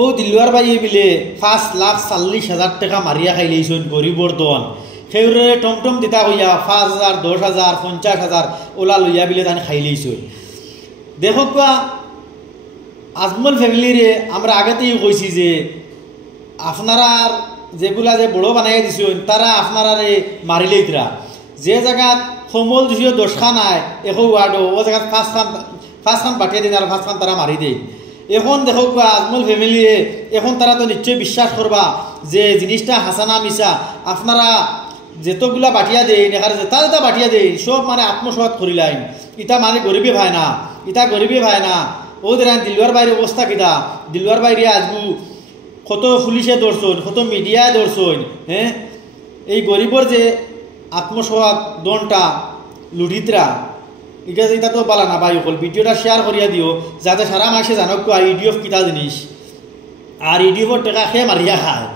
ও দিলওয়ার বাইয়ে বিলে 5,40,000 টাকা মারিয়া খাইলেইছুন গরিবর দন সেউরে টমটম দিতা হইয়া 5,000 10,000 50,000 ওলা লইয়া বিলে তান খাইলেইছুন দেখো আজমল ফ্যামিলিরে আমরা আগেতেই কইছি যে আপনারা যেগুলা যে বড় বানাইয়া দিছুন তারা আপনারারে মারিলেইতরা যে জায়গাত সমল দিছিল 10 খান আয় এখন ওয়ার্ড ও জায়গাত 5 খান বাটিয়ে দিন আর 5 খান তারা মারি দেয় এখন দেখো আজমল ফ্যামিলিয়ে এখন তারা তো নিশ্চয়ই বিশ্বাস করবা যে জিনিসটা হাসানা মিশা আপনারা যেতগুলা বাটিয়া দেয় নেখার যেটা যেটা বাটিয়া দেয় সব মানে আত্মসহায়ক করিলাইন ইটা মানে গরিবে ভাই না ইটা গরিবে ভাই না ও দেন দিলওয়ার বাইরে অবস্থা কিটা দিলওয়ার বাইরে আজবু কত পুলিশে ধরছন কত মিডিয়ায় ধরছন হ্যাঁ এই গরিবর যে আত্মসহায়ক দনটা লুঠিতরা এটা তো বলা না ভাই অকল ভিডিওটা শেয়ার করিয়া দিও যাতে সারা মাসে জানক ইডিএফ কিতা জিনিস আর ইডিএফর টাকা খেয়ে মারিয়া খায়